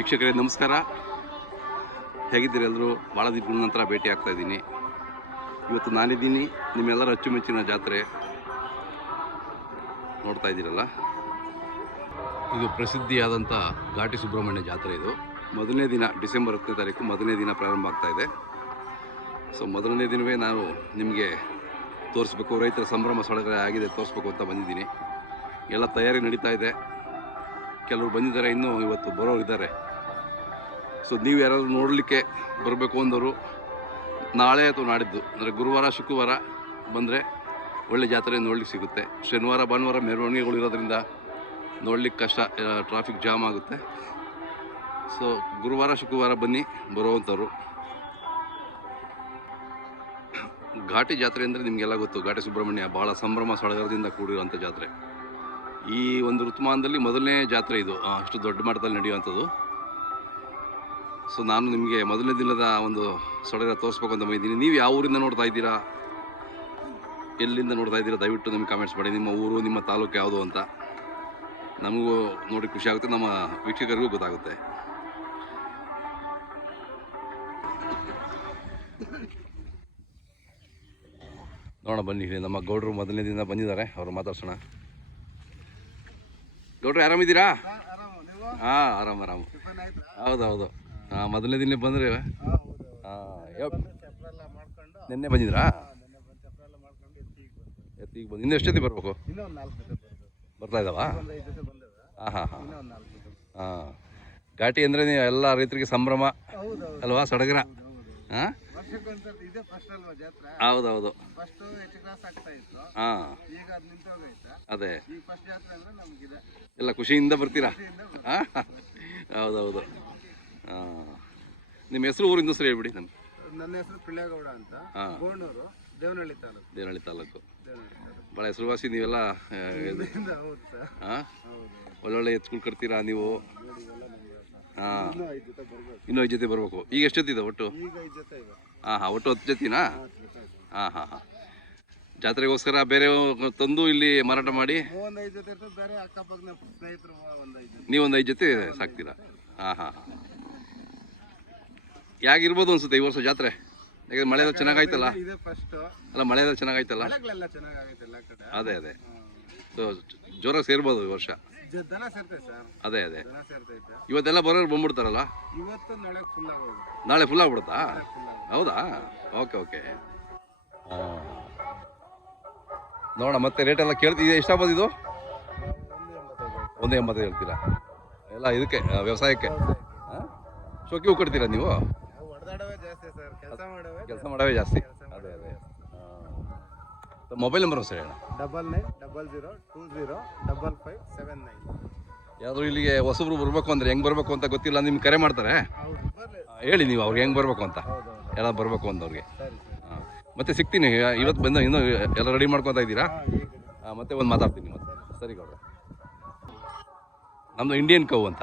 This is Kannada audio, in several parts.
ವೀಕ್ಷಕರೇ, ನಮಸ್ಕಾರ. ಹೇಗಿದ್ದೀರಿ ಎಲ್ಲರೂ? ಭಾಳ ದಿನಗಳ ನಂತರ ಭೇಟಿ ಆಗ್ತಾ ಇದ್ದೀನಿ. ಇವತ್ತು ನಾನಿದ್ದೀನಿ, ನಿಮ್ಮೆಲ್ಲರ ಅಚ್ಚುಮೆಚ್ಚಿನ ಜಾತ್ರೆ ನೋಡ್ತಾ ಇದ್ದೀರಲ್ಲ? ಇದು ಪ್ರಸಿದ್ಧಿಯಾದಂಥ ಘಾಟಿ ಸುಬ್ರಹ್ಮಣ್ಯ ಜಾತ್ರೆ ಇದು. ಮೊದಲನೇ ದಿನ, ಡಿಸೆಂಬರ್ ಹತ್ತನೇ ತಾರೀಕು ಮೊದಲನೇ ದಿನ ಪ್ರಾರಂಭ ಆಗ್ತಾ ಇದೆ. ಸೊ, ಮೊದಲನೇ ದಿನವೇ ನಾನು ನಿಮಗೆ ತೋರಿಸ್ಬೇಕು, ರೈತರ ಸಂಭ್ರಮ ಸಡಗರ ಆಗಿದೆ, ತೋರಿಸ್ಬೇಕು ಅಂತ ಬಂದಿದ್ದೀನಿ. ಎಲ್ಲ ತಯಾರಿ ನಡೀತಾ ಇದೆ. ಕೆಲವರು ಬಂದಿದ್ದಾರೆ, ಇನ್ನೂ ಇವತ್ತು ಬರೋರು ಇದ್ದಾರೆ ಸೊ ನೀವು ಯಾರಾದರೂ ನೋಡಲಿಕ್ಕೆ ಬರಬೇಕು ಅಂದವರು, ನಾಳೆ ಅಥವಾ ನಾಡಿದ್ದು, ಅಂದರೆ ಗುರುವಾರ, ಶುಕ್ರವಾರ ಬಂದರೆ ಒಳ್ಳೆ ಜಾತ್ರೆ ನೋಡ್ಲಿಕ್ಕೆ ಸಿಗುತ್ತೆ. ಶನಿವಾರ, ಭಾನುವಾರ ಮೆರವಣಿಗೆಗಳು ಇರೋದ್ರಿಂದ ನೋಡ್ಲಿಕ್ಕೆ ಕಷ್ಟ ಟ್ರಾಫಿಕ್ ಜಾಮ್ ಆಗುತ್ತೆ. ಸೊ ಗುರುವಾರ, ಶುಕ್ರವಾರ ಬನ್ನಿ ಬರುವಂಥವ್ರು ಘಾಟಿ ಜಾತ್ರೆ ಅಂದರೆ ನಿಮಗೆಲ್ಲ ಗೊತ್ತು, ಘಾಟಿ ಸುಬ್ರಹ್ಮಣ್ಯ ಭಾಳ ಸಂಭ್ರಮ, ಸಡಗರದಿಂದ ಕೂಡಿರುವಂಥ ಜಾತ್ರೆ. ಈ ಒಂದು ಋತುಮಾನದಲ್ಲಿ ಮೊದಲನೇ ಜಾತ್ರೆ ಇದು ಅಷ್ಟು ದೊಡ್ಡ ಮಟ್ಟದಲ್ಲಿ ನಡೆಯುವಂಥದ್ದು. ಸೊ ನಾನು ನಿಮಗೆ ಮೊದಲನೇ ದಿನದ ಒಂದು ಸಡಗರ ತೋರಿಸ್ಬೇಕು ಅಂತ ಬಂದಿದ್ದೀನಿ. ನೀವು ಯಾವ ಊರಿಂದ ನೋಡ್ತಾ ಇದ್ದೀರಾ? ಎಲ್ಲಿಂದ ನೋಡ್ತಾ ಇದ್ದೀರಾ? ದಯವಿಟ್ಟು ನಮಗೆ ಕಾಮೆಂಟ್ಸ್ ಮಾಡಿ. ನಿಮ್ಮ ಊರು ನಿಮ್ಮ ತಾಲೂಕು ಯಾವುದು ಅಂತ. ನಮಗೂ ನೋಡಿ ಖುಷಿ ಆಗುತ್ತೆ. ನಮ್ಮ ವೀಕ್ಷಕರಿಗೂ ಗೊತ್ತಾಗುತ್ತೆ. ನೋಡೋಣ ಬನ್ನಿ. ಇಲ್ಲಿ ನಮ್ಮ ಗೌಡ್ರು ಮೊದಲನೇ ದಿನ ಬಂದಿದ್ದಾರೆ. ಅವರು ಮಾತಾಡ್ಸೋಣ. ಗೌಡ್ರು ಆರಾಮಿದ್ದೀರಾ? ಹಾಂ ಆರಾಮ್. ಆರಾಮ್ ಹೌದು ಹೌದು. ಹಾಂ ಮೊದಲನೇ ದಿನ ಬಂದರೆ ನಿನ್ನೆ ಬಂದಿದ್ರಾ? ಎತ್ತಿಗೆ ಬಂದು ಇನ್ನು ಎಷ್ಟೊತ್ತಿಗೆ ಬರಬೇಕು? ಬರ್ತಾ ಇದ್ದಾವಾ ಹಾಂ ಹಾಂ ಹಾಂ. ನಾಲ್ಕು ಜೊತೆ ಹಾಂ. ಘಾಟಿ ಅಂದರೆ ನೀವು ಎಲ್ಲ ರೈತರಿಗೆ ಸಂಭ್ರಮ ಅಲ್ವಾ ಸಡಗರ? ಹಾಂ? ಹೌದೌದು ಹಾಂ. ಅದು ಎಲ್ಲ ಖುಷಿಯಿಂದ ಬರ್ತೀರಾ. ಹಾಂ? ಹೌದೌದು ಹಾಂ ನಿಮ್ಮ ಹೆಸರು ಊರಿಂದ ಹೆಸರು ಹೇಳ್ಬಿಡಿ ನಮ್ಗೆ ನನ್ನ ಹೆಸರು ಪಿಳ್ಳೇಗೌಡ ಅಂತ. ಹಾಂ. ಗೋಣೂರು ದೇವನಹಳ್ಳಿ ತಾಲೂಕು. ದೇವನಹಳ್ಳಿ ತಾಲೂಕು. ಬಹಳ ತಾಲೂಕು. ಭಾಳ ಹೆಸರುವಾಸಿ ನೀವೆಲ್ಲ ಆ, ಇದು. ಇಲ್ಲಿಂದ ಹೌದು ಸರ್. ಹೌದು ಒಳ್ಳೊಳ್ಳೆ ಎತ್ಕೊಳ್ ಕಟ್ತೀರಾ ನೀವು? ನೋಡಿ ಇವೆಲ್ಲ ನಮ್ಗೆ ಹಾಂ. ಇನ್ನೂ ಐದು ಜೊತೆ ಬರ್ಬೇಕು ಇನ್ನೂ ಐದು ಜೊತೆ ಬರಬೇಕು. ಈಗ ಎಷ್ಟು ಜೊತೆ ಇದೆ ಒಟ್ಟು? ಈಗ ಐದು ಜೊತೆ ಇವೆ ಹಾಂ ಹಾಂ ಒಟ್ಟು ಹತ್ತು ಜೊತೆನಾ? ಹತ್ತು ಜೊತೆ ಇದೆ. ಹಾಂ ಹಾಂ ಹಾಂ. ಜಾತ್ರೆಗೋಸ್ಕರ ಬೇರೆ ತಂದು ಇಲ್ಲಿ ಮಾರಾಟ ಮಾಡಿ? ಒಂದು ಐದು ಜೊತೆ ಇರ್ತದೆ ಬೇರೆ ಅಕ್ಕಪಕ್ಕನ ಸ್ನೇಹಿತರು ಒಂದು ಐದು ಜೊತೆ. ನೀವೊಂದು ಐದು ಜೊತೆ ಸಾಕ್ತೀರಾ? ಹಾಂ ಹಾಂ ಹಾಂ. ಯಾಗಿರ್ಬೋದು ಅನ್ಸುತ್ತೆ ಈ ವರ್ಷ ಜಾತ್ರೆ? ಯಾಕಂದ್ರೆ ಮಳೆ ಚೆನ್ನಾಗಾಯ್ತಲ್ಲ? ಇದೆ ಫಸ್ಟ್ ಅಲ್ಲ ಮಳೆ ಚೆನ್ನಾಗಾಯ್ತಲ್ಲ? ಮಳೆಗಳೆಲ್ಲ ಎಲ್ಲ ಕಡೆ. ಅದೇ ಅದೇ. ಸೊ ಜೋರಾಗಿ ಸೇರ್ಬೋದು ಈ ವರ್ಷ? ಜ- ದನ ಸೇರ್ತೈತೆ ಸರ್. ಅದೇ ಅದೇ. ದನ ಸೇರ್ತೈತೆ. ಇವತ್ತೆಲ್ಲ ಬರೋರು ಬಂದ್ಬಿಡ್ತಾರಲ್ಲ? ಇವತ್ತು ನಾಳೆ ಫುಲ್ ಆಗೋಗುತ್ತೆ ನಾಳೆ ಫುಲ್ ಆಗ್ಬಿಡುತ್ತಾ? ಹೌದಾ? ಓಕೆ ಓಕೆ ನೋಡೋಣ ಮತ್ತೆ ರೇಟ್ ಎಲ್ಲ ಕೇಳ್ತಿದ್ದೆ ಎಷ್ಟಾಗ್ಬೋದು ಇದು ಒಂದೇ ಎಂಬತ್ತೈದು ಎಂಬತ್ತು ಹೇಳ್ತೀರಾ? ಎಲ್ಲ ಇದಕ್ಕೆ ಆ, ವ್ಯವಸಾಯಕ್ಕೆ? ಹಾಂ ಶೋಕಿ ಹೂ ಕೊಡ್ತೀರಾ ನೀವು? ನಾವು ಜಾಸ್ತಿ ಸರ್. ಕೆಲಸ ಮಾಡೋವೇ ಕೆಲಸ ಮಾಡೋವೇ ಜಾಸ್ತಿ. ಅದೇ ಅದೇ. ಮೊಬೈಲ್ ನಂಬರ್ ಸರ್ ಹೇಳ. Double nine double zero two zero double five seven nine. ಯಾರು ಇಲ್ಲಿಗೆ ಹೊಸಬ್ರು ಬರಬೇಕು ಅಂದ್ರೆ ಹೆಂಗ್ ಬರಬೇಕು ಅಂತ ಗೊತ್ತಿಲ್ಲ ನಿಮ್ಗೆ ಕರೆ ಮಾಡ್ತಾರೆ? ಹೇಳಿ ನೀವು ಅವ್ರಿಗೆ ಹೆಂಗೆ ಬರಬೇಕು ಅಂತ. ಎಲ್ಲ ಬರಬೇಕು ಅಂತ ಅವ್ರಿಗೆ. ಮತ್ತೆ ಸಿಗ್ತೀನಿ. ಇವತ್ತು ಬಂದ ಇನ್ನೂ ಎಲ್ಲ ರೆಡಿ ಮಾಡ್ಕೊತಾ ಇದ್ದೀರಾ? ಮತ್ತೆ ಒಂದು ಮಾತಾಡ್ತೀನಿ ಮತ್ತೆ ಸರಿ ಗೌಡ ನಮ್ಮದು ಇಂಡಿಯನ್ ಕೌ ಅಂತ.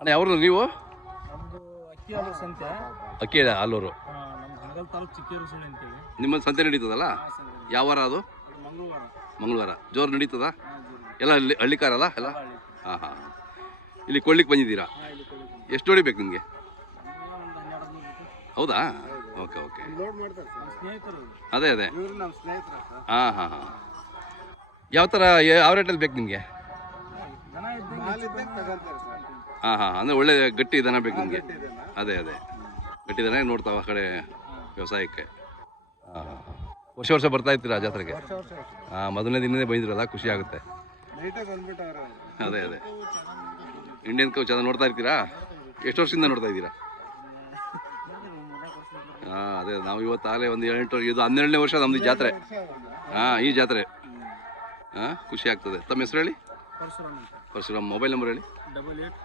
ಅಣ್ಣ ಯಾವ್ರು ನೀವು? ಸಂತೆ ಅಕ್ಕಿ ತಾಲೂಕು ಚಿಕ್ಕೇರು ಅಂತೀವಿ ನಿಮ್ಮ ಸಂತೆ ನಡೀತದಲ್ಲ? ಯಾವ ವಾರ ಅದು? ಮಂಗಳವಾರ. ಮಂಗಳವಾರ. ಜೋರು ನಡೀತದ. ಎಲ್ಲ ಹಳ್ಳಿ ಹಳ್ಳಿಕಾರಲ್ಲ ಎಲ್ಲ. ಹಾಂ ಹಾಂ ಇಲ್ಲಿ ಕೊಳ್ಳಿಕ್ಕೆ ಬಂದಿದ್ದೀರಾ? ಹಾ, ಇಲ್ಲಿ ಕೊಡಿ. ಎಷ್ಟು ಹೊಡಿಬೇಕು ನಿಮಗೆ? ನಮ್ಗೆ ಒಂದು ಹನ್ನೆರಡು ಹದಿಮೂರು ಬೇಕು. ಹೌದಾ? Okay okay. ಲೋಡ್ ಮಾಡ್ತಾರೆ ಸರ್. ನಮ್ಮ ಸ್ನೇಹಿತರು ಇವ್ರು. ಅದೇ ಅದೇ. ಇವರು ನಮ್ಮ ಸ್ನೇಹಿತರ ಸರ್. ಹಾಂ ಹಾಂ ಹಾಂ. ಯಾವ ಥರ ಯಾವ ರೇಟಲ್ಲಿ ಬೇಕು ನಿಮಗೆ? ದನ ಇದ್ದಂಗೆ ಮಾಲ್ ಇದ್ದಂಗೆ ತಗೊಂತಾರೆ ಸರ್. ಹಾಂ ಹಾಂ. ಅಂದರೆ ಒಳ್ಳೆ ಗಟ್ಟಿ ದನ ಬೇಕು ನಿಮಗೆ. ಅದೇ ಅದೇ. ಗಟ್ಟಿ ದನ ನೋಡ್ತಾವ ಆ ಕಡೆ ವ್ಯವಸಾಯಕ್ಕೆ. ಹಾಂ ವರ್ಷ ವರ್ಷ ಬರ್ತಾ ಇರ್ತೀರಾ ಜಾತ್ರೆಗೆ? ವರ್ಷ ವರ್ಷ ವರ್ಷ ಹಾಂ ಮೊದಲನೇ ದಿನನೇ ಬಂದಿರಲ್ಲ ಖುಷಿ ಆಗುತ್ತೆ. ಅದೇ ಅದೇ. ಇಂಡಿಯನ್ ಕೌಚ್ ಅದನ್ನ ನೋಡ್ತಾ ಇರ್ತೀರಾ? ಎಷ್ಟು ವರ್ಷದಿಂದ ನೋಡ್ತಾ ಇದ್ದೀರಾ? ಹಾಂ ಅದೇ ನಾವು ಇವತ್ತು ಆಗಲೇ ಒಂದು ಎಂಟು ಇದು ಹನ್ನೆರಡನೇ ವರ್ಷ ನಮ್ದು ಈ ಜಾತ್ರೆ. ಹಾಂ ಈ ಜಾತ್ರೆ. ಹಾಂ ಖುಷಿ ಆಗ್ತದೆ. ತಮ್ಮ ಹೆಸರು ಹೇಳಿ? ಪರಶುರಾಮ್ ಮೊಬೈಲ್ ನಂಬರ್ ಹೇಳಿ. Double eight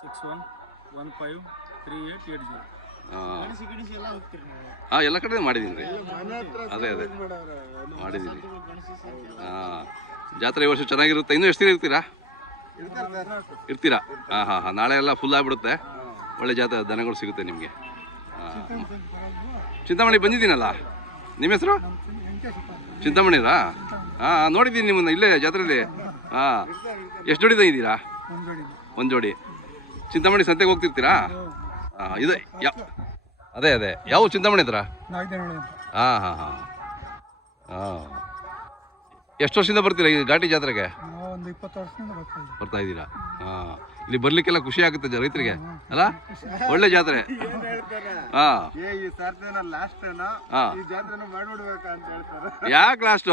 six one one five three eight eight zero. ಹಾಂ. ಎಲ್ಲ ಕಡೆ ಮಾಡಿದ್ದೀನಿ ರೀ ಅದೇ ಅದೇ. ಮಾಡಿದ್ದೀನಿ ಹಾಂ. ಜಾತ್ರೆ ಈ ವರ್ಷ ಚೆನ್ನಾಗಿರುತ್ತೆ. ಇನ್ನೂ ಎಷ್ಟು ದಿನ ಇರ್ತೀರಾ? ಇರ್ತಾರೆ? ಹಾಂ ಹಾಂ ಹಾಂ. ನಾಳೆ ಎಲ್ಲ ಫುಲ್ ಆಗಿಬಿಡುತ್ತೆ. ಒಳ್ಳೆ ಜಾತ್ರೆ ದನಗಳು ಸಿಗುತ್ತೆ ನಿಮಗೆ. ಚಿಂತಾಮಣಿ ಬಂದಿದ್ದೀನಲ್ಲ? ನಿಮ್ಮ ಹೆಸರು? ಚಿಂತಾಮಣಿರಾ? ಹಾಂ ನೋಡಿದ್ದೀನಿ ನಿಮ್ಮನ್ನ ಇಲ್ಲೇ ಜಾತ್ರೆಯಲ್ಲಿ. ಹಾಂ. ಎಷ್ಟು ಜೋಡಿ ಇದ್ದೀರಾ ಒಂದು ಜೋಡಿ. ಚಿಂತಾಮಣಿ ಸಂತೆಗೆ ಹೋಗ್ತಿರ್ತೀರಾ? ಹಾಂ ಇದು ಯಾ ಅದೇ ಅದೇ. ಯಾವ ಚಿಂತಾಮಣಿ ಹತ್ರ? ಹಾಂ ಹಾಂ ಹಾಂ. ಹಾಂ. ಎಷ್ಟು ವರ್ಷದಿಂದ ಬರ್ತೀರಾ ಈ ಘಾಟಿ ಜಾತ್ರೆಗೆ? ಬರ್ತಾ ಇದ್ದೀರಾ? ಹಾಂ. ಇಲ್ಲಿ ಬರ್ಲಿಕ್ಕೆಲ್ಲ ಖುಷಿ ಆಗುತ್ತೆ ಜ- ರೈತರಿಗೆ ಅಲ್ಲ? ಒಳ್ಳೆ ಜಾತ್ರೆ. ಹಾ ಹಾಂ ಏ ಈ ಸರ್ತಿನ ಲಾಸ್ಟ್ ಹಾ. ಈ ಜಾತ್ರೆನ ಮಾಡ್ಬಿಡ್ಬೇಕಾ ಅಂತ ಹೇಳ್ತಾರೆ. ಯಾಕೆ ಲಾಸ್ಟು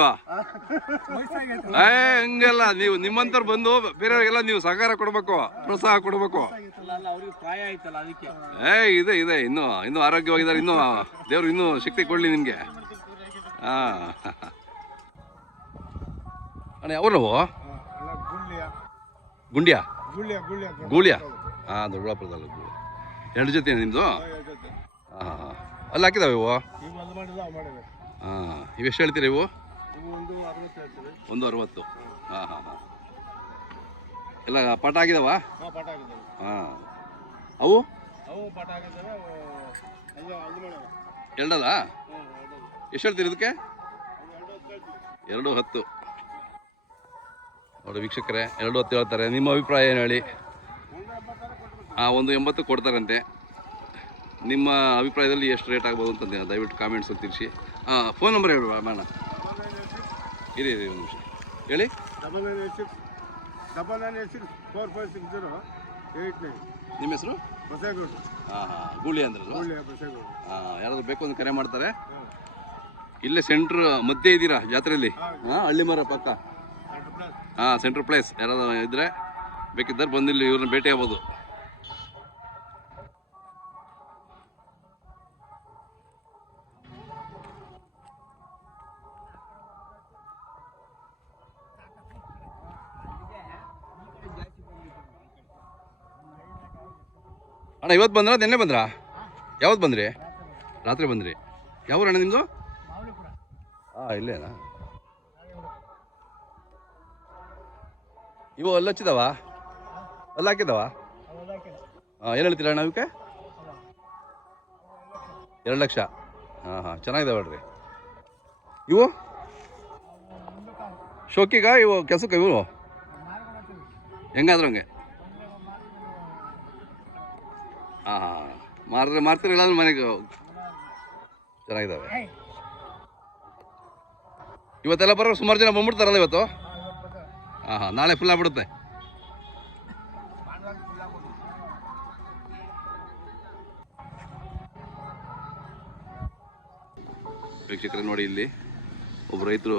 ಏ ಹಂಗೆಲ್ಲ ನೀವು ನಿಮ್ಮಂತವ್ರು ಬಂದು ಬೇರೆಯವ್ರಿಗೆಲ್ಲ ನೀವು ಸಹಕಾರ ಕೊಡಬೇಕು ಪ್ರೋತ್ಸಾಹ ಕೊಡಬೇಕು. ಅಲ್ಲ ಅವ್ರಿಗೆ ಪ್ರಾಯ ಆಯ್ತಲ್ಲ ಅದಕ್ಕೆ. ಏ ಇದೆ ಇದೆ. ಇನ್ನು ಇನ್ನೂ ಆರೋಗ್ಯವಾಗಿದ್ದಾರೆ. ಇನ್ನೂ ದೇವ್ರು ಇನ್ನೂ ಶಕ್ತಿ ಕೊಡಲಿ ನಿಮಗೆ. ಹಾ ಅಣ್ಣ ಯಾವ ಗುಂಡ್ಯಾ? ಗುಳ್ಳಿಯ ಗೂಳಿಯ ಹಾಂ ದೊಡ್ಡಬಳ್ಳಾಪುರದಲ್ಲ ಗೂಳಿ ಎರಡು ಜೊತೆ ನಿಮ್ಮದು ಹಾಂ ಹಾಂ ಅಲ್ಲಿ ಹಾಕಿದಾವೆ ಇವು? ಹಾಂ ಇವೆಷ್ಟು ಎಷ್ಟು ಹೇಳ್ತೀರಾ ಇವು? ಒಂದು ಅರವತ್ತು ಹಾಂ ಹಾಂ ಹಾಂ. ಎಲ್ಲ ಪಾಠ ಆಗಿದಾವ? ಹಾಂ ಅವು? ಎರಡಲ್ಲ? ಎಷ್ಟು ಹೇಳ್ತೀರಿ ಇದಕ್ಕೆ? ಎರಡು ಹತ್ತು. ನೋಡಿ ವೀಕ್ಷಕರೇ ಎರಡು ಹತ್ತು ಹೇಳ್ತಾರೆ. ನಿಮ್ಮ ಅಭಿಪ್ರಾಯ ಏನು ಹೇಳಿ? ಆ ಒಂದು ಎಂಬತ್ತು ಕೊಡ್ತಾರಂತೆ. ನಿಮ್ಮ ಅಭಿಪ್ರಾಯದಲ್ಲಿ ಎಷ್ಟು ರೇಟ್ ಆಗ್ಬೋದು ಅಂತ ದಯವಿಟ್ಟು ಕಾಮೆಂಟ್ಸ್ ತಿಳಿಸಿ. ಹಾಂ ಫೋನ್ ನಂಬರ್ ಹೇಳಿ ಮೇಡಮ್ ಇರಿ ಇರಿ ಒಂದು ನಿಮಿಷ. ಹೇಳಿ? Double nine eight six double nine eight six four five six zero eight nine ನಿಮ್ಮ ಹೆಸರು? ಬಸೇಗೌಡ್ರು ಹಾಂ ಹಾಂ ಗೂಳಿ ಅಂದ್ರಲ್ಲ ಬಸೇಗೌಡ್ರು ಹಾಂ ಯಾರಾದರೂ ಬೇಕು ಅಂತ ಕರೆ ಮಾಡ್ತಾರೆ. ಇಲ್ಲೇ ಸೆಂಟ್ರ್ ಮಧ್ಯೆ ಇದ್ದೀರಾ ಜಾತ್ರೆಯಲ್ಲಿ. ಹಾಂ. ಹಳ್ಳಿ ಮರ ಪಕ್ಕ. ಹಾಂ ಸೆಂಟ್ರ್ ಪ್ಲೇಸ್ ಯಾರಾದ್ರು ಇದ್ದರೆ ಬೇಕಿದ್ದರೆ ಬಂದಿಲ್ಲಿ ಇಲ್ಲಿ ಇವ್ರನ್ನ ಭೇಟಿ ಆಗ್ಬೋದು. ಅಣ್ಣ ಇವತ್ತು ಬಂದ್ರಾ ನಿನ್ನೆ ಬಂದ್ರಾ? ಯಾವತ್ತು ಬಂದ್ರಿ? ರಾತ್ರಿ ಬಂದ್ರಿ. ಯಾವ ಅಣ್ಣ ನಿಮ್ಮದು ಹಾಂ ಇಲ್ಲೇನಾ? ಇವು ಅಲ್ಲಿ ಹಚ್ಚಿದಾವ? ಅಲ್ಲಿ ಹಾಕಿದಾವ? ಏನು ಹೇಳ್ತೀರ ಅಣ್ಣ ಇವಕ್ಕೆ ಎರಡು ಲಕ್ಷ. ಹಾಂ ಹಾಂ ಚೆನ್ನಾಗಿದಾವೆ ನೋಡ್ರಿ ಇವು? ಶೋಕಿಗ ಇವು ಕೆಸಕ್ಕೆ ಇವು? ಹೆಂಗಾದ್ರು ಹಂಗೆ ಹಾಂ ಹಾಂ. ಮಾರಿದ್ರೆ ಅಂದ್ರೆ ಮನೆಗೆ ಚೆನ್ನಾಗಿದ್ದಾವೆ ಇವತ್ತೆಲ್ಲ ಬರೋ ಸುಮಾರು ಜನ ಬಂದ್ಬಿಡ್ತಾರಲ್ಲ ಇವತ್ತು? ಹಾಂ ಹಾಂ ನಾಳೆ ಫುಲ್ ಆಗ್ಬಿಡುತ್ತೆ. ವೀಕ್ಷಕರೇ ನೋಡಿ ಇಲ್ಲಿ ಒಬ್ಬ ರೈತರು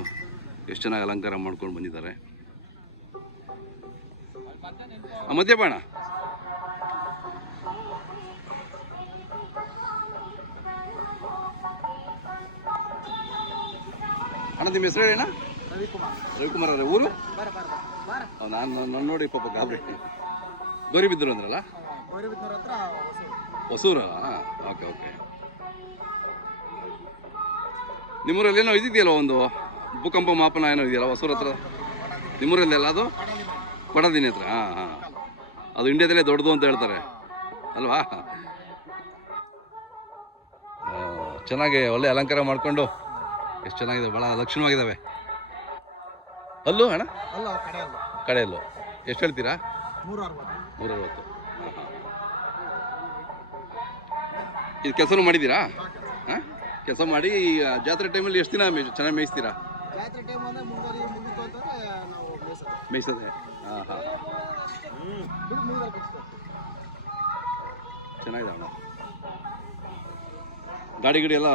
ಎಷ್ಟು ಚೆನ್ನಾಗಿ ಅಲಂಕಾರ ಮಾಡ್ಕೊಂಡು ಬಂದಿದ್ದಾರೆ. ಮದ್ಯಪಾಣ ಅಣ್ಣ, ನಿಮ್ಮ ಹೆಸರು ಹೇಳಿ ಅಣ್ಣ? ರವಿಕುಮಾರ್. ಅವರೇ ಊರು? ನಾನು ನನ್ನ ನೋಡಿ ಪಾಪ ಗಾಬರಿ. ಗೌರಿಬಿದ್ದರು ಅಂದ್ರಲ್ಲ? ಹೊಸೂರು. Okay okay. ನಿಮ್ಮೂರಲ್ಲಿ ಏನೋ ಇದಿದೆಯಲ್ಲ ಒಂದು ಭೂಕಂಪ ಮಾಪನ ಏನೋ ಇದೆಯಲ್ಲ ಹೊಸೂರ ಹತ್ರ? ನಿಮ್ಮೂರಲ್ಲಿ ಎಲ್ಲ ಅದು? ಕೊಡದಿನ ಹತ್ರ ಹಾಂ ಹಾಂ. ಅದು ಇಂಡಿಯಾದಲ್ಲೇ ದೊಡ್ಡದು ಅಂತ ಹೇಳ್ತಾರೆ. ಅಲ್ವಾ? ಚೆನ್ನಾಗಿ ಒಳ್ಳೆ ಅಲಂಕಾರ ಮಾಡಿಕೊಂಡು ಎಷ್ಟು ಚೆನ್ನಾಗಿದೆ ಭಾಳ ಲಕ್ಷಣವಾಗಿದ್ದಾವೆ. ಅಲ್ಲೂ ಅಣ್ಣ? ಅಲ್ಲ ಕಡೆ ಅಲ್ಲ. ಕಡೆಯಲ್ಲೂ ಎಷ್ಟು ಹೇಳ್ತೀರಾ? ನೂರ ಅರವತ್ತು ನೂರ ಅರವತ್ತು ಇದು ಕೆಲಸನೂ ಮಾಡಿದ್ದೀರಾ? ಹಾಂ ಕೆಲಸ. ಮಾಡಿ ಜಾತ್ರೆ ಟೈಮಲ್ಲಿ ಎಷ್ಟು ದಿನ ಮೇ- ಚೆನ್ನಾಗಿ ಮೇಯಿಸ್ತೀರಾ? ಜಾತ್ರೆ ಟೈಮ್ ಅಂದ್ರೆ ಮುಂಗಾರಿ ಮುಗಿತು ಅಂತಂದ್ರೆ ನಾವು ಬೇಸರ ಮೇಯಿಸೋದೆ? ಹಾಂ ಹಾಂ. ದುಡ್ಡು ಚೆನ್ನಾಗಿದೆ ಅಣ್ಣ. ಗಾಡಿ ಗಿಡಿ ಎಲ್ಲ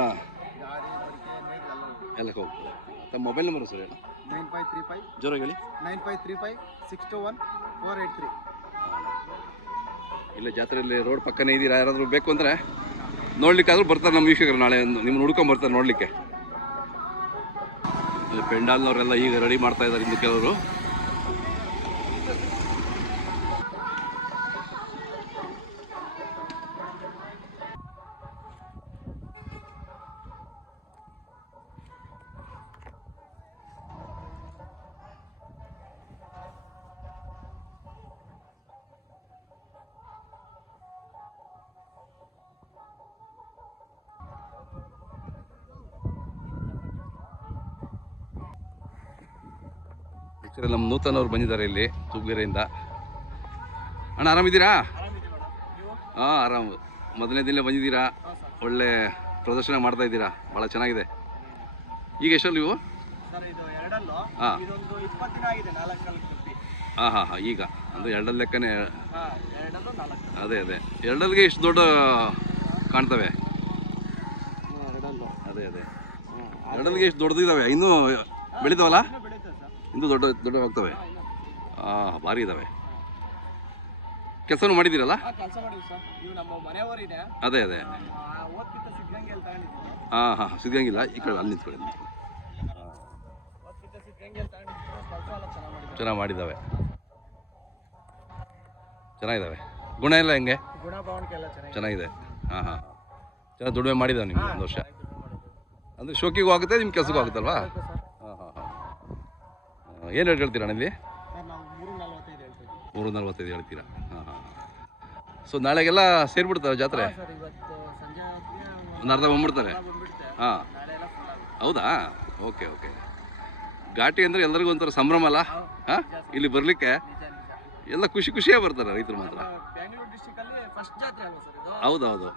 ಗಾಡಿ ಎಲ್ಲ ಎಲ್ಲ ಹೋಗ್ತದೆ ತಮ್ಮ ಮೊಬೈಲ್ ನಂಬರ್ ಸರ್ ಹೇಳಿ ನೈನ್ ಫೈವ್ ತ್ರೀ ಫೈವ್. ಜೋರು ಹೇಳಿ. Nine five three five six two one four eight three. ಇಲ್ಲೇ ಜಾತ್ರೆಯಲ್ಲಿ ರೋಡ್ ಪಕ್ಕನೇ ಇದ್ದೀರಾ ಯಾರಾದರೂ ಬೇಕು ಅಂದರೆ ನೋಡ್ಲಿಕ್ಕಾದ್ರೂ ಬರ್ತಾರೆ ನಮ್ಮ ವೀಕ್ಷಕರು ನಾಳೆ ಒಂದು. ನಿಮ್ಮನ್ನ ಹುಡ್ಕೊಂಡ್ ಬರ್ತಾರೆ ನೋಡಲಿಕ್ಕೆ. ಇಲ್ಲಿ ಪೆಂಡಾಲ್ನವರೆಲ್ಲ ಈಗ ರೆಡಿ ಮಾಡ್ತಾ ಇದ್ದಾರೆ ಇನ್ನು ಕೆಲವರು. ಆ್ಯಕ್ಚುಲಿ ನಮ್ಮ ನೂತನವ್ರು ಬಂದಿದ್ದಾರೆ ಇಲ್ಲಿ ತುಗ್ಗೆರೆಯಿಂದ ಅಣ್ಣ ಆರಾಮಿದ್ದೀರಾ? ಹಾಂ ಆರಾಮ್. ಮೊದಲನೇ ದಿನ ಬಂದಿದ್ದೀರಾ? ಹಾಂ ಒಳ್ಳೆ ಪ್ರದರ್ಶನ ಮಾಡ್ತಾ ಇದ್ದೀರಾ? ಭಾಳ ಚೆನ್ನಾಗಿದೆ. ಈಗ ಎಷ್ಟಲ್ಲಿ ನೀವು? ಕಪ್ಪಿ ಹಾಂ. ಹಾಂ ಹಾಂ ಈಗ. ಅಂದರೆ ಎರಡಲ್ಲಿ ಲೆಕ್ಕನೇ ಹಾಂ ಅದೇ ಅದೇ. ಎರಡಲ್ಲಿಗೆ ಇಷ್ಟು ದೊಡ್ಡ ಕಾಣ್ತವೆ. ಅದೇ ಅದೇ. ಎರಡಲ್ಲಿಗೆ ಇಷ್ಟು ದೊಡ್ಡದಿದ್ದಾವೆ ಇನ್ನೂ ಬೆಳಿತಾವಲ್ಲ ಇನ್ನೂ ಇನ್ನೂ ದೊಡ್ಡ ದೊಡ್ಡ ಆಗ್ತವೆ ಹಾಂ ಭಾರಿ ಇದಾವೆ. ಕೆಲಸನೂ ಮಾಡಿದ್ದೀರಲ್ಲ? ಅದೇ ಅದೇ. ಹಾಂ ಹಾಂ ಸಿಗಂಗಿಲ್ಲ ಈ ಕಡೆ ಅಲ್ಲಿ ನಿಂತ್ಕೊಳ್ಳಿ. ಚೆನ್ನಾಗಿ ಮಾಡಿದ್ದಾವೆ. ಚೆನ್ನಾಗಿದ್ದಾವೆ. ಗುಣ ಎಲ್ಲ ಹೆಂಗೆ? ಚೆನ್ನಾಗಿದೆ. ಹಾಂ ಹಾಂ. ಚೆನ್ನಾಗಿ ದುಡಿಮೆ ಮಾಡಿದ್ದಾವೆ ನಿಮ್ಗೆ ಒಂದು ವರ್ಷ. ಅಂದರೆ ಶೋಕಿಗೂ ಆಗುತ್ತೆ ನಿಮ್ಮ ಕೆಲಸಕ್ಕೂ ಆಗುತ್ತಲ್ವಾ? ಏನು ರೇಟ್ ಹೇಳ್ತೀರಾ ನಾವು ಮೂರು ನಲ್ವತ್ತೈದು ಹೇಳ್ತೀರಾ? ಹಾಂ ಹಾಂ ಸೊ ನಾಳೆಗೆಲ್ಲ ಸೇರಿಬಿಡ್ತಾರೆ ಜಾತ್ರೆ? ಒಂದು ಅರ್ಧ ಬಂದ್ಬಿಡ್ತಾರೆ? ಹಾಂ. ಹೌದಾ? Okay okay. ಘಾಟಿ ಅಂದರೆ ಎಲ್ಲರಿಗೂ ಒಂಥರ ಸಂಭ್ರಮ ಅಲ್ಲ? ಹಾಂ? ಇಲ್ಲಿ ಬರಲಿಕ್ಕೆ? ಎಲ್ಲ ಖುಷಿ ಖುಷಿಯಾಗಿ ಬರ್ತಾರೆ ರೈತರು ಮಾತ್ರ. ಹೌದೌದು.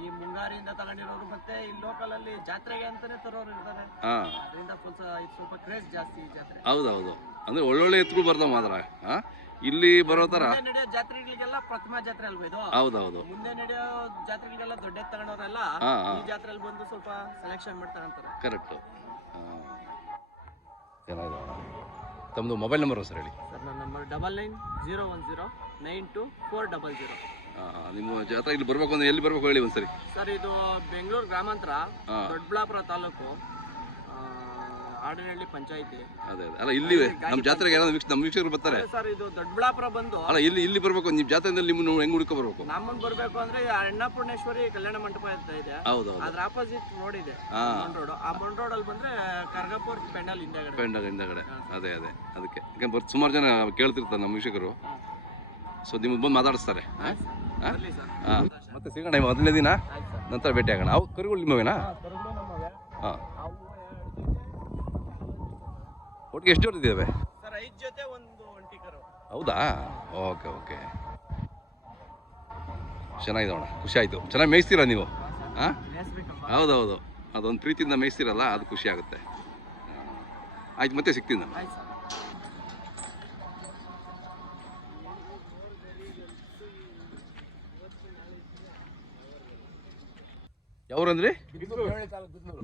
ಈ ಮುಂಗಾರಿಯಿಂದ ತಗೊಂಡಿರೋರು ಮತ್ತೆ ಈ ಲೋಕಲ್ ಅಲ್ಲಿ ಜಾತ್ರೆಗೆ ಅಂತಾನೆ ತರೋರು ಇರ್ತಾರೆ. ಹಾಂ. ಅದರಿಂದ ಸ್ವಲ್ಪ ಕ್ರೇಜ್ ಜಾಸ್ತಿ ಈ ಜಾತ್ರೆ. ಹೌದೌದು. ಅಂದ್ರೆ ಒಳ್ಳೊಳ್ಳೆ ಎತ್ತುಗಳು ಬರ್ತಾವೆ ಮಾತ್ರ. ಇಲ್ಲಿ ಬರೋ ತರ. ಮುಂದೆ ನಡೆಯೋ ಜಾತ್ರೆಗಳಿಗೆಲ್ಲ ಪ್ರಥಮ ಜಾತ್ರೆ ಅಲ್ವಾ ಇದು? ಹೌದೌದು. ಮುಂದೆ ನಡೆಯೋ ಜಾತ್ರೆಗಳಿಗೆಲ್ಲ ದೊಡ್ಡ ತಗೊಂಡವರೆಲ್ಲ ಹಾಂ ಹಾಂ. ಈ ಜಾತ್ರೆಯಲ್ಲಿ ಬಂದು ಸ್ವಲ್ಪ ಸೆಲೆಕ್ಷನ್ ಮಾಡ್ತಾರೆ ತಗೊಂತಾರೆ ಕರೆಕ್ಟು ಚೆನ್ನಾಗಿದೆ ತಮ್ಮದು ಮೊಬೈಲ್ ನಂಬರ್ ಸರ್ ಹೇಳಿ. ಸರ್ ನನ್ನ number double nine zero one zero nine two four double zero ನಿಮ್ಮ ಜಾತ್ರೆ ಇಲ್ಲಿ ಬರ್ಬೇಕು ಅಂದ್ರೆ ಎಲ್ಲಿ ಬರ್ಬೇಕು ಹೇಳಿ ಒಂದ್ಸರಿ. ಸರ್ ಇದು ಬೆಂಗಳೂರು ಗ್ರಾಮಾಂತರ ದೊಡ್ಡಬಳ್ಳಾಪುರ ತಾಲೂಕು ಆಡನಹಳ್ಳಿ ಪಂಚಾಯಿತಿ. ಅದೇ ಅದೇ. ಅಲ್ಲ ಇಲ್ಲಿ ನಮ್ಮ ಜಾತ್ರೆಗೆ ಯಾರಾದ್ರೂ ವೀಕ್ಷ ನಮ್ಮ ವೀಕ್ಷಕರು ಬರ್ತಾರೆ? ಸರ್ ಇದು ದೊಡ್ಡಬಳ್ಳಾಪುರ ಬಂದು ಅಲ್ಲ ಇಲ್ಲಿ ಇಲ್ಲಿ ಬರಬೇಕು. ನಿಮ್ಮ ಜಾತ್ರೆಯಲ್ಲಿ ನಿಮ್ಮನ್ನು ಹೆಂಗೆ ಹುಡುಕೋ ಬರಬೇಕು? ನಮ್ಮನ್ ಬರ್ಬೇಕು ಅಂದ್ರೆ ಅಣ್ಣಪೂರ್ಣೇಶ್ವರಿ ಕಲ್ಯಾಣ ಮಂಟಪ ಅಂತ ಇದೆ. ಹೌದು ಅದ್ರ ಆಪೋಸಿಟ್ ರೋಡ್ ಇದೆ. ಹಾಂ. ರೋಡ್ ಆ ಮನ್ ರೋಡ್ ಅಲ್ಲಿ ಬಂದ್ರೆ ಕರ್ಗಪುರ್ ಪೆಂಡಲ್ ಹಿಂದೆಗಡೆ. ಪೆಂಡಲ್ ಹಿಂದಗಡೆ. ಅದೇ ಅದೇ. ಅದಕ್ಕೆ. ಯಾಕಂದ್ರೆ ಸುಮಾರು ಜನ ಕೇಳ್ತಿರ್ತಾರೆ ನಮ್ಮ ವೀಕ್ಷಕರು. ಸೊ ನಿಮ್ಗೆ ಬಂದು ಮಾತಾಡಿಸ್ತಾರೆ. ಹಾಂ. ಮತ್ತೆ ಸಿಗೋಣ ಮೊದಲನೇ ದಿನ? ನಂತರ ಭೇಟಿ ಆಗೋಣ. ಅವು ಕರುಗಳು ನಿಮ್ಮವೇನಾ? ಹಾಂ. ಒಟ್ಟಿಗೆ ಎಷ್ಟು ಹೊರದಿದ್ದಾವೆ ಸರ್ ಐದ್ ಜೊತೆ ಒಂದು ಒಂಟಿ ಹೌದಾ? Okay okay. ಚೆನ್ನಾಗಿದವಣ ಖುಷಿ ಆಯಿತು. ಚೆನ್ನಾಗಿ ಮೇಯಿಸ್ತೀರಾ ನೀವು? ಹಾಂ? ಹೌದೌದು. ಅದೊಂದು ಪ್ರೀತಿಯಿಂದ ಮೇಯಿಸ್ತೀರಲ್ಲ ಅದು ಖುಷಿ ಆಗುತ್ತೆ. ಆಯ್ತು ಮತ್ತೆ ಸಿಗ್ತೀನಿ ನಾನು. ಯಾವ್ರಂದ್ರಿ?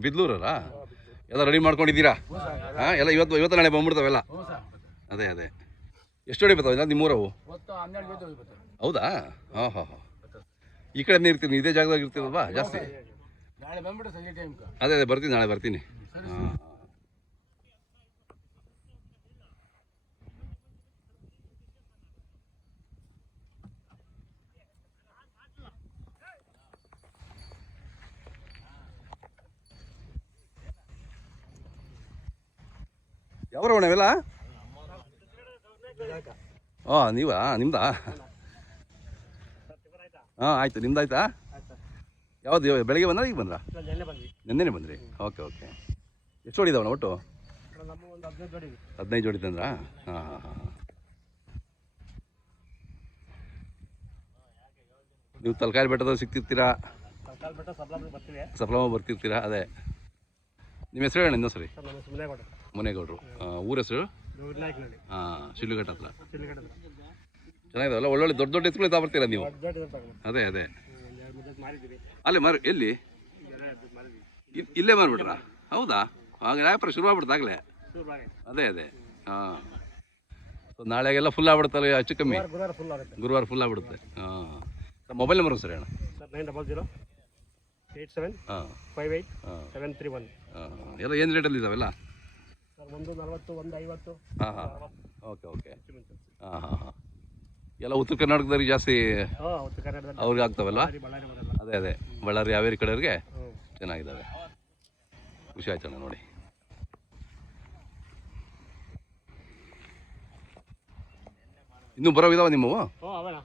ಬಿದ್ಲೂರಲ್ಲ ಎಲ್ಲ ರೆಡಿ ಮಾಡ್ಕೊಂಡಿದ್ದೀರಾ? ಹಾಂ ಎಲ್ಲ ಇವತ್ತು ಇವತ್ತು ನಾಳೆ ಬಂದ್ಬಿಡ್ತಾವೆಲ್ಲ ಅದೇ ಅದೇ. ಎಷ್ಟು ಹೊಡಿ ಬರ್ತಾವೆ ನಿಮ್ಮೂರವು? ಹೌದಾ? ಹಾಂ ಹಾಂ ಹಾಂ. ಈ ಕಡೆ ಇರ್ತೀನಿ ಇದೇ ಜಾಗದಾಗ ಇರ್ತೀರಲ್ವಾ ಜಾಸ್ತಿ? ನಾಳೆ ಬಂದ್ಬಿಡು ಸಂಜೆ ಟೈಮ್ ಅದೇ ಅದೇ ಬರ್ತೀನಿ ನಾಳೆ ಬರ್ತೀನಿ. ಹಾಂ. ಯಾವ ಅವೆಲ್ಲ ಹಾಂ ನೀವಾ? ನಿಮ್ದಾ? ಹಾಂ ಆಯಿತು. ನಿಮ್ದಾಯ್ತಾ? ಯಾವ್ದು ಬೆಳಗ್ಗೆ ಬಂದ್ರ ಈಗ ಬಂದ್ರಾ? ನಿನ್ನೆನೆ ಬಂದ್ರಿ. Okay okay. ಎಷ್ಟು ಹೊಡಿದಾವಣ ಒಟ್ಟು? ಹದಿನೈದು ಜೋಡಿ ತಂದ್ರ? ಜೋಡಿ ಹಾಂ ಹಾಂ ಹಾಂ. ನೀವು ತಲಕಾರಿ ಬೆಟ್ಟದಲ್ಲಿ ಸಿಗ್ತಿರ್ತೀರಾ? ಸಪ್ಲಮ ಬರ್ತಿರ್ತೀರಾ? ಅದೇ. ನಿಮ್ಮ ಹೆಸರು ಹೇಳಿ ಇನ್ನೊಂದು ಸರಿ ಮುನೇಗೌಡರು. ಊರ ಹೆಸರು? ಹಾಂ ಶಿಡ್ಲಘಟ್ಟ ಹತ್ರ. ಚೆನ್ನಾಗಿದೆ ಚೆನ್ನಾಗಿದಾವಲ್ಲ ಒಳ್ಳೊಳ್ಳೆ ದೊಡ್ಡ ದೊಡ್ಡ ಎತ್ತುಗಳು ಬರ್ತೀರಾ ನೀವು? ಅದೇ ಅದೇ. ಅಲ್ಲೇ ಮಾರಿ ಎಲ್ಲಿ? ಇಲ್ಲೇ ಮಾರ್ಬಿಟ್ರಾ? ಹೌದಾ? ಆಗ ವ್ಯಾಪಾರ ಶುರು ಆಗ್ಬಿಡ್ತಾಗಲೇ ಅದೇ ಅದೇ. ಹಾಂ. ನಾಳೆಗೆಲ್ಲ ಫುಲ್ ಆಗ್ಬಿಡುತ್ತಲ್ಲ ಹೆಚ್ಚು ಕಮ್ಮಿ? ಗುರುವಾರ ಫುಲ್ ಆಗ್ಬಿಡುತ್ತೆ. ಹಾಂ. ಮೊಬೈಲ್ ನಂಬರ್ ಸರಿ ಅಣ್ಣ? Nine double zero eight seven five eight seven three one. ಎಲ್ಲ ಏನು ರೇಟಲ್ಲಿ ಇದಾವೆಲ್ಲ ಒಂದು ನಲವತ್ತು ಒಂದು ಐವತ್ತು. ಹಾಂ ಹಾಂ. Okay okay. ಹಾಂ ಹಾಂ ಹಾಂ. ಎಲ್ಲ ಉತ್ತರ ಕರ್ನಾಟಕದವ್ರಿಗೆ ಜಾಸ್ತಿ ಹಾಂ ಉತ್ತರ ಕನ್ನಡದಲ್ಲಿ ಅವ್ರಿಗೆ ಆಗ್ತಾವಲ್ಲ ಬಳ್ಳಾರಿ ಬಳ್ಳಾರಿ ಬರಲ್ಲ. ಅದೇ ಅದೇ. ಬಳ್ಳಾರಿ ಹಾವೇರಿ ಕಡೆಯವ್ರಿಗೆ ಚೆನ್ನಾಗಿದ್ದಾವೆ. ಖುಷಿ ಆಯ್ತಣ್ಣ ನೋಡಿ. ಇನ್ನೂ ಬರೋವಿದಾವ ನಿಮ್ಮವು? ಹ್ಞೂ ಅವಣ